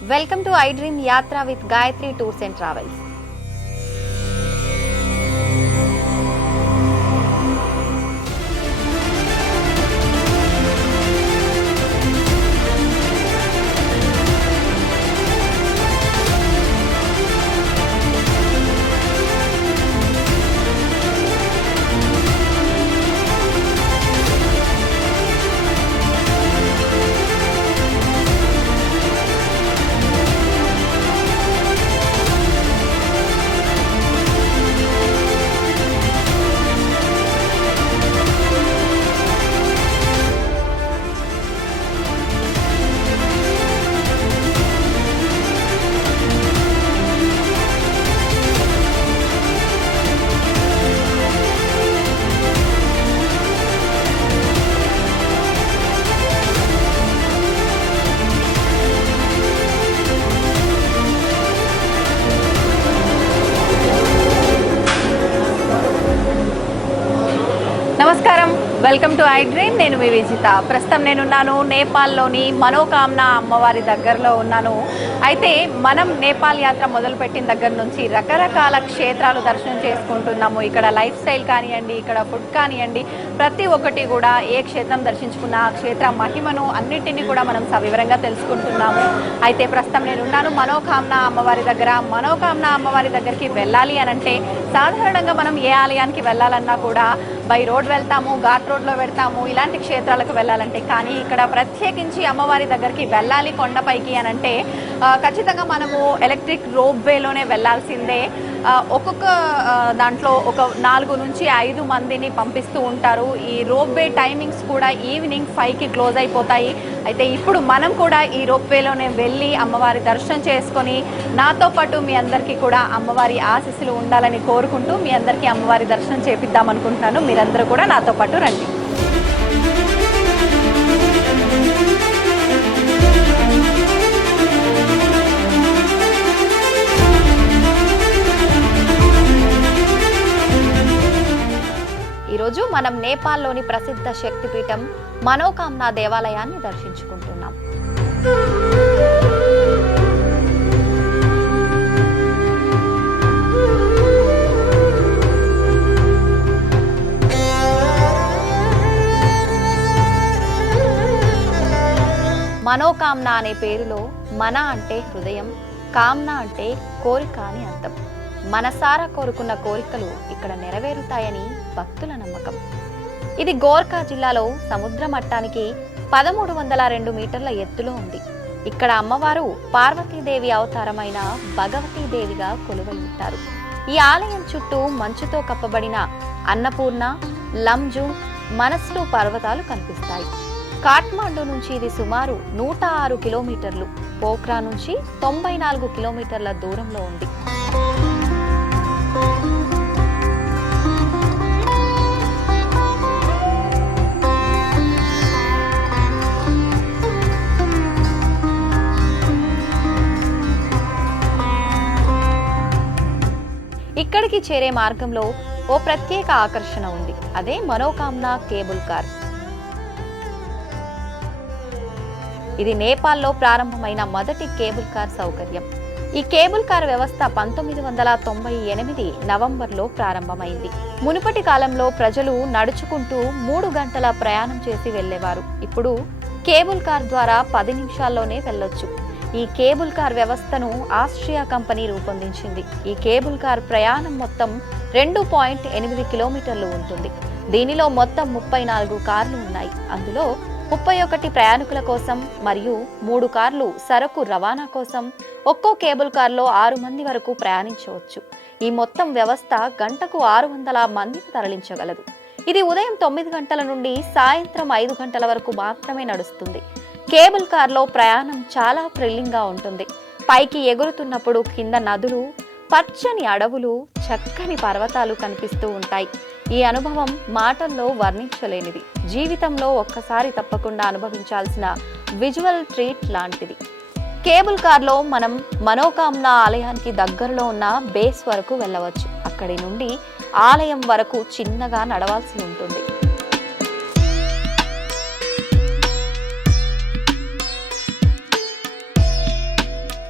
Welcome to iDream Yatra with Gayatri Tours and Travels. నమస్కారం, welcome to iDream. నేను మీ విజిత. ప్రస్తుతం నేనున్నాను నేపాల్లోని మనోకామన అమ్మవారి దగ్గరలో ఉన్నాను. అయితే మనం నేపాల్ యాత్ర మొదలుపెట్టిన దగ్గర నుంచి రకరకాల క్షేత్రాలు దర్శనం చేసుకుంటున్నాము. ఇక్కడ లైఫ్ స్టైల్ కానివ్వండి, ఇక్కడ ఫుడ్ కానివ్వండి, ప్రతి ఒక్కటి కూడా ఏ క్షేత్రం దర్శించుకున్న ఆ క్షేత్ర మహిమను అన్నిటినీ కూడా మనం సవివరంగా తెలుసుకుంటున్నాము. అయితే ప్రస్తుతం నేనున్నాను మనోకామన అమ్మవారి దగ్గర. మనోకామన అమ్మవారి దగ్గరికి వెళ్ళాలి అని అంటే సాధారణంగా మనం ఏ ఆలయానికి వెళ్ళాలన్నా కూడా బై రోడ్ వెళ్తాము, ఘాట్ రోడ్లో వెళ్తాము, ఇలాంటి క్షేత్రాలకు వెళ్ళాలంటే. కానీ ఇక్కడ ప్రత్యేకించి అమ్మవారి దగ్గరికి వెళ్ళాలి కొండపైకి అని అంటే ఖచ్చితంగా మనము ఎలక్ట్రిక్ రోప్ వేలోనే వెళ్ళాల్సిందే. ఒక్కొక్క దాంట్లో ఒక 4 నుంచి 5 మందిని పంపిస్తూ ఉంటారు. ఈ రోప్ వే టైమింగ్స్ కూడా ఈవినింగ్ 5కి క్లోజ్ అయిపోతాయి. అయితే ఇప్పుడు మనం కూడా ఈ రోప్ వేలోనే వెళ్ళి అమ్మవారి దర్శనం చేసుకొని నాతో పాటు మీ అందరికీ కూడా అమ్మవారి ఆశీస్సులు ఉండాలని కోరుకుంటూ మీ అందరికీ అమ్మవారి దర్శనం చేపిద్దాం అనుకుంటున్నాను. మీరందరూ కూడా నాతో పాటు రండి. ఈరోజు మనం నేపాల్లోని ప్రసిద్ధ శక్తిపీఠం మనోకామన దేవాలయాన్ని దర్శించుకుంటున్నాం. మనోకామన అనే పేరులో మన అంటే హృదయం, కామన అంటే కోరిక అని అర్థం. మనసారా కోరుకున్న కోరికలు ఇక్కడ నెరవేరుతాయని భక్తుల నమ్మకం. ఇది గోర్ఖా జిల్లాలో సముద్ర మట్టానికి 1302 మీటర్ల ఎత్తులో ఉంది. ఇక్కడ అమ్మవారు పార్వతీదేవి అవతారమైన భగవతీదేవిగా కొలువై ఉంటారు. ఈ ఆలయం చుట్టూ మంచుతో కప్పబడిన అన్నపూర్ణ, లంజుంగ్, మనస్లు పర్వతాలు కనిపిస్తాయి. కాఠ్మాండు నుంచి ఇది సుమారు 106 కిలోమీటర్లు, పోఖ్రా నుంచి 94 కిలోమీటర్ల దూరంలో ఉంది. ఇక్కడికి చేరే మార్గంలో ఓ ప్రత్యేక ఆకర్షణ ఉంది. అదే మనోకామన కేబుల్ కార్. ఇది నేపాల్లో ప్రారంభమైన మొదటి కేబుల్ కార్ సౌకర్యం. ఈ కేబుల్ కార్ వ్యవస్థ 1998 నవంబర్లో ప్రారంభమైంది. మునుపటి కాలంలో ప్రజలు నడుచుకుంటూ 3 గంటల ప్రయాణం చేసి వెళ్లేవారు. ఇప్పుడు కేబుల్ కార్ ద్వారా 10 నిమిషాల్లోనే వెళ్ళొచ్చు. ఈ కేబుల్ కార్ వ్యవస్థను ఆస్ట్రియా కంపెనీ రూపొందించింది. ఈ కేబుల్ కార్ ప్రయాణం మొత్తం 2.8 కిలోమీటర్లు ఉంటుంది. దీనిలో మొత్తం 34 కార్లు ఉన్నాయి. అందులో 31 ప్రయాణికుల కోసం మరియు 3 కార్లు సరకు రవాణా కోసం. ఒక్కో కేబుల్ కార్లో 6 మంది వరకు ప్రయాణించవచ్చు. ఈ మొత్తం వ్యవస్థ గంటకు 600 మందిని తరలించగలదు. ఇది ఉదయం 9 గంటల నుండి సాయంత్రం 5 గంటల వరకు మాత్రమే నడుస్తుంది. కేబుల్ కార్లో ప్రయాణం చాలా థ్రిల్లింగ్గా ఉంటుంది. పైకి ఎగురుతున్నప్పుడు కింద నదులు, పచ్చని అడవులు, చక్కని పర్వతాలు కనిపిస్తూ ఉంటాయి. ఈ అనుభవం మాటల్లో వర్ణించలేనిది. జీవితంలో ఒక్కసారి తప్పకుండా అనుభవించాల్సిన విజువల్ ట్రీట్ లాంటిది. కేబుల్ కార్లో మనం మనోకామన ఆలయానికి దగ్గరలో ఉన్న బేస్ వరకు వెళ్ళవచ్చు. అక్కడి నుండి ఆలయం వరకు చిన్నగా నడవాల్సి ఉంటుంది.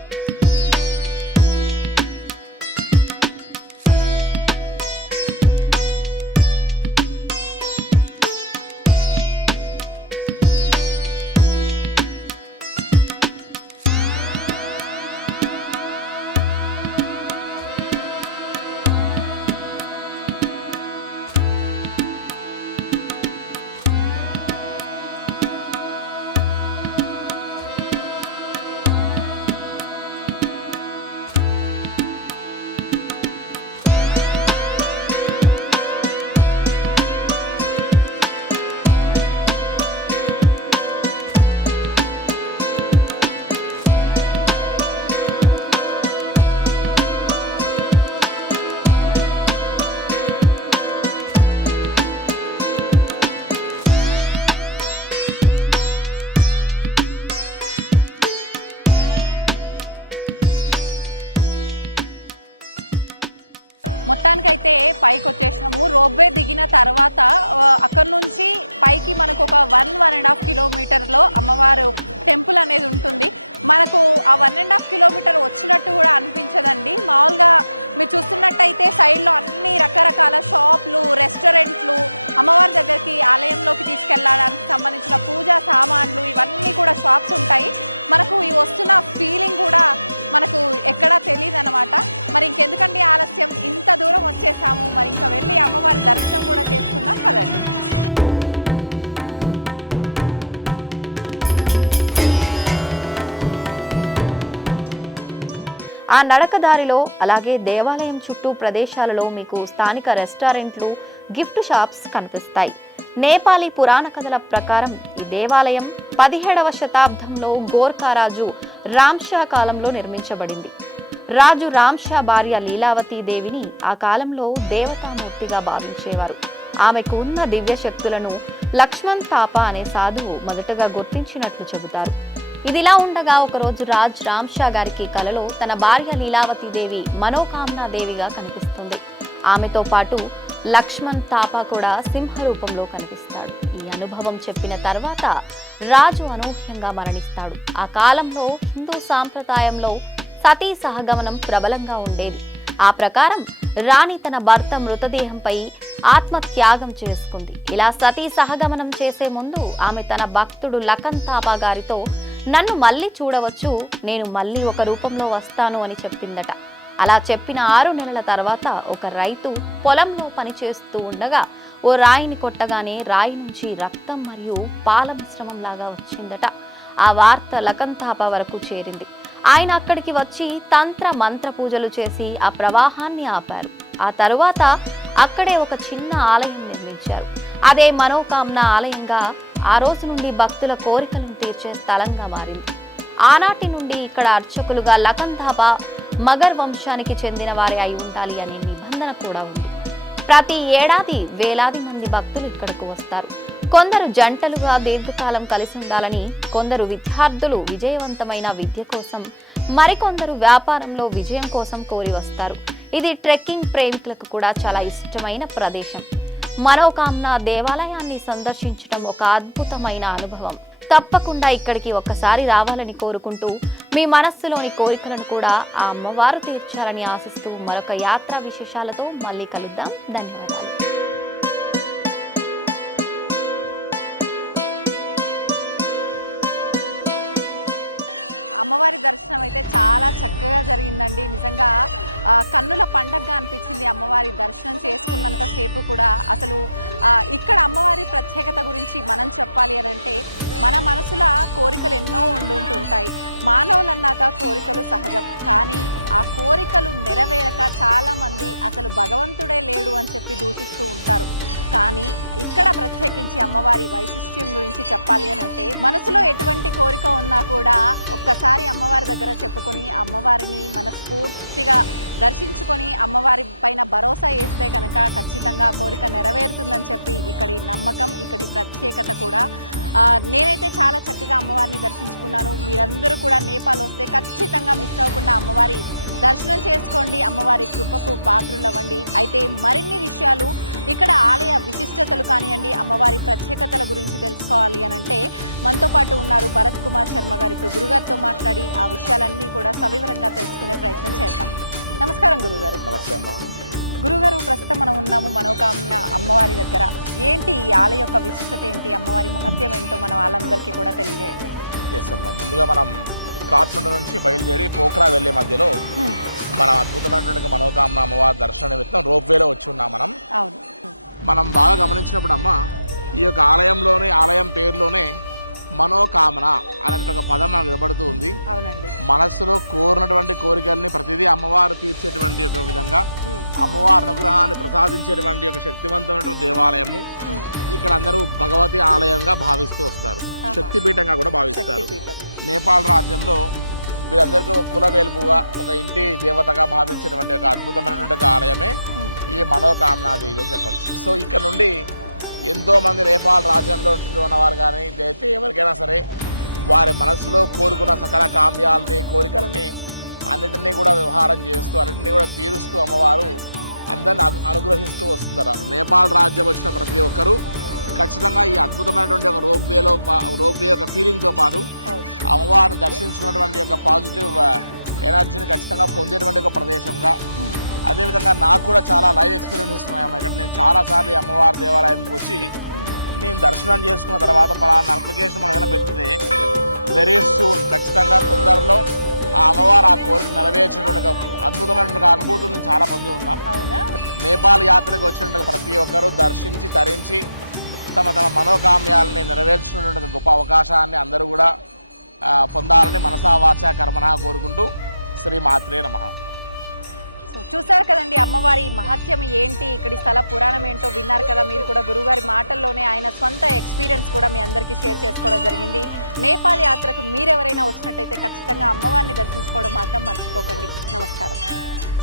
ఆ నడకదారిలో అలాగే దేవాలయం చుట్టూ ప్రదేశాలలో మీకు స్థానిక రెస్టారెంట్లు, గిఫ్ట్ షాప్స్ కనిపిస్తాయి. నేపాలీ పురాణ కథల ప్రకారం ఈ దేవాలయం 17వ శతాబ్దంలో గోర్ఖా రాజు రామ్షా కాలంలో నిర్మించబడింది. రాజు రామ్షా భార్య లీలావతీ దేవిని ఆ కాలంలో దేవతామూర్తిగా భావించేవారు. ఆమెకు ఉన్న దివ్య శక్తులను లక్ష్మణ్ తాపా అనే సాధువు మొదటగా గుర్తించినట్లు చెబుతారు. ఇదిలా ఉండగా ఒకరోజు రాజ్ రామ్షా గారికి కలలో తన భార్య లీలావతీ దేవి మనోకామనా దేవిగా కనిపిస్తుంది. ఆమెతో పాటు లక్ష్మణ్ తాపా కూడా సింహ రూపంలో కనిపిస్తాడు. ఈ అనుభవం చెప్పిన తర్వాత రాజు అనూహ్యంగా మరణిస్తాడు. ఆ కాలంలో హిందూ సాంప్రదాయంలో సతీ సహగమనం ప్రబలంగా ఉండేది. ఆ ప్రకారం రాణి తన భర్త మృతదేహంపై ఆత్మత్యాగం చేసుకుంది. ఇలా సతీ సహగమనం చేసే ముందు ఆమె తన భక్తుడు లఖన్ తాపా గారితో నన్ను మళ్ళీ చూడవచ్చు, నేను మళ్ళీ ఒక రూపంలో వస్తాను అని చెప్పిందట. అలా చెప్పిన 6 నెలల తర్వాత ఒక రైతు పొలంలో పనిచేస్తూ ఉండగా ఓ రాయిని కొట్టగానే రాయి నుంచి రక్తం మరియు పాల మిశ్రమం లాగా వచ్చిందట. ఆ వార్త లఖన్ తాపా వరకు చేరింది. ఆయన అక్కడికి వచ్చి తంత్ర మంత్ర పూజలు చేసి ఆ ప్రవాహాన్ని ఆపారు. ఆ తరువాత అక్కడే ఒక చిన్న ఆలయం నిర్మించారు. అదే మనోకామనా ఆలయంగా ఆ రోజు నుండి భక్తుల కోరికలను తీర్చే స్థలంగా మారింది. ఆనాటి నుండి ఇక్కడ అర్చకులుగా లఖన్ తాపా మగర్ వంశానికి చెందిన వారే అయి ఉండాలి అనే నిబంధన కూడా ఉంది. ప్రతి ఏడాది వేలాది మంది భక్తులు ఇక్కడకు వస్తారు. కొందరు జంటలుగా దీర్ఘకాలం కలిసి ఉండాలని, కొందరు విద్యార్థులు విజయవంతమైన విద్య కోసం, మరికొందరు వ్యాపారంలో విజయం కోసం కోరి వస్తారు. ఇది ట్రెక్కింగ్ ప్రేమికులకు కూడా చాలా ఇష్టమైన ప్రదేశం. మనోకామనా దేవాలయాన్ని సందర్శించడం ఒక అద్భుతమైన అనుభవం. తప్పకుండా ఇక్కడికి ఒక్కసారి రావాలని కోరుకుంటూ మీ మనస్సులోని కోరికలను కూడా ఆ అమ్మవారు తీర్చాలని ఆశిస్తూ మరొక యాత్రా విశేషాలతో మళ్ళీ కలుద్దాం. ధన్యవాదాలు.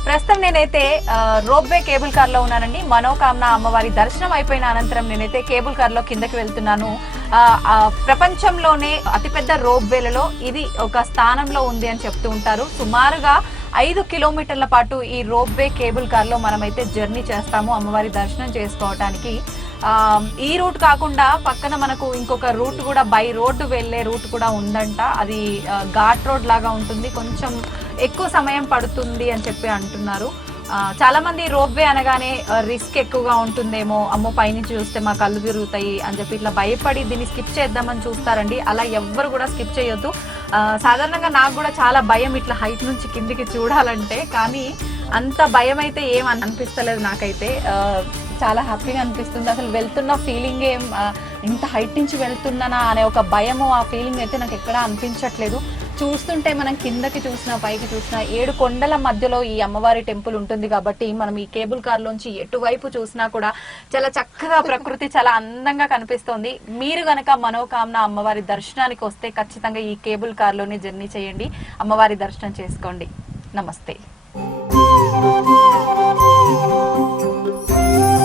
ప్రస్తుతం నేనైతే రోప్వే కేబుల్ కార్ లో ఉన్నానండి. మనోకామన అమ్మవారి దర్శనం అయిపోయిన అనంతరం నేనైతే కేబుల్ కార్ లో కిందకి వెళ్తున్నాను. ప్రపంచంలోనే అతిపెద్ద రోప్వేలలో ఇది ఒక స్థానంలో ఉంది అని చెప్తూ ఉంటారు. సుమారుగా 5 కిలోమీటర్ల పాటు ఈ రోప్వే కేబుల్ కార్ లో మనమైతే జర్నీ చేస్తాము అమ్మవారి దర్శనం చేసుకోవటానికి. ఈ రూట్ కాకుండా పక్కన మనకు ఇంకొక రూట్ కూడా బై రోడ్డు వెళ్లే రూట్ కూడా ఉందంట. అది ఘాట్ రోడ్ లాగా ఉంటుంది, కొంచెం ఎక్కువ సమయం పడుతుంది అని చెప్పి అంటున్నారు. చాలా మంది రోప్వే అనగానే రిస్క్ ఎక్కువగా ఉంటుందేమో, అమ్మో పైనుంచి చూస్తే మా కళ్ళు తిరుగుతాయి అని చెప్పి ఇట్లా భయపడి దీన్ని స్కిప్ చేద్దామని చూస్తారండి. అలా ఎవ్వరు కూడా స్కిప్ చేయొద్దు. సాధారణంగా నాకు కూడా చాలా భయం ఇట్లా హైట్ నుంచి కిందికి చూడాలంటే, కానీ అంత భయం అయితే ఏం అనిపిస్తలేదు నాకైతే. చాలా హ్యాపీగా అనిపిస్తుంది. అసలు వెళ్తున్న ఫీలింగ్ ఏం ఇంత హైట్ నుంచి వెళ్తున్నానా అనే ఒక భయము, ఆ ఫీలింగ్ అయితే నాకు ఎక్కడా అనిపించట్లేదు. చూస్తుంటే మనం కిందకి చూసినా పైకి చూసినా 7 కొండల మధ్యలో ఈ అమ్మవారి టెంపుల్ ఉంటుంది కాబట్టి మనం ఈ కేబుల్ కార్ లోంచి ఎటువైపు చూసినా కూడా చాలా చక్కగా ప్రకృతి చాలా అందంగా కనిపిస్తోంది. మీరు గనక మనోకామన అమ్మవారి దర్శనానికి వస్తే ఖచ్చితంగా ఈ కేబుల్ కార్ లోనే జర్నీ చేయండి, అమ్మవారి దర్శనం చేసుకోండి. నమస్తే.